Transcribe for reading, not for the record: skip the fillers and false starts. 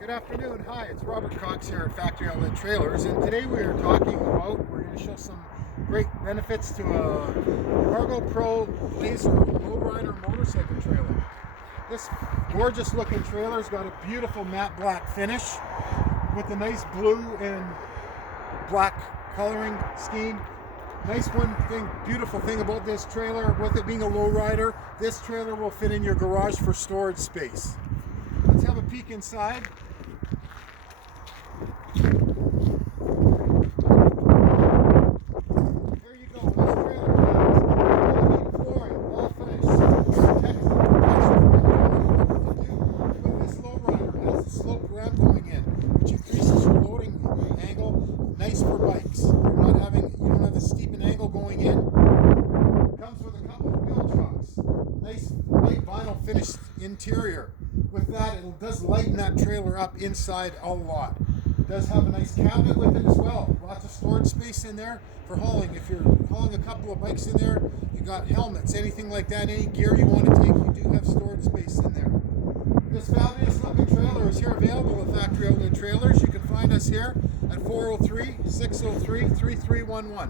Good afternoon. Hi, it's Robert Cox here at Factory Outlet Trailers, and today we're going to show some great benefits to a Cargo Pro Blazer Lowrider motorcycle trailer. This gorgeous looking trailer's got a beautiful matte black finish with a nice blue and black coloring scheme. Beautiful thing about this trailer, with it being a lowrider, this trailer will fit in your garage for storage space. Let's have a peek inside. There you go. This trailer has flooring, all finished. With this lowrider, it has a slope ramp going in, which increases your loading angle. Nice for bikes. You don't have a steep angle going in. Comes with a couple of wheel trucks. Nice white vinyl finished interior. With that, it does lighten that trailer up inside a lot. It does have a nice cabinet with it as well. Lots of storage space in there for hauling. If you're hauling a couple of bikes in there, you got helmets, anything like that, any gear you want to take, you do have storage space in there. This fabulous looking trailer is here available at Factory Outlet Trailers. You can find us here at 403-603-3311.